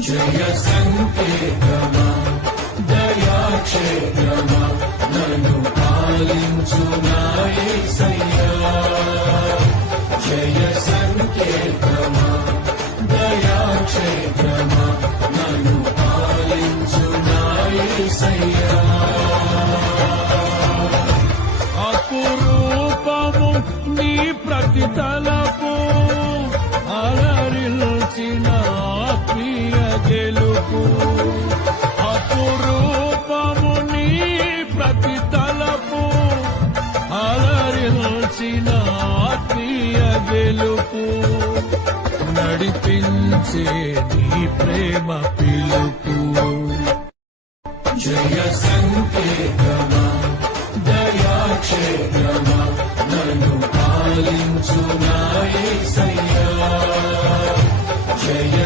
జయ సంకేతమా దయాక్షేత్రమా నన్ను పాలించు నా యేసయ్యా. జయ సంకేతమా దయాక్షేత్రమా నన్ను పాలించు నా యేసయ్యా. అపురూపము నీ ప్రతి తలపు అలరిల్చిన ఆత్మీయ గెలుపు. అపురూపము నీ ప్రతి తలపు అలరిల్చిన ఆత్మీయ గెలుపు. నడిపించే నీ ప్రేమ పిలుపు. జయ సంకేతమా దయాక్షేత్రమా నన్ను పాలించు నా యేసయ్యా. జయ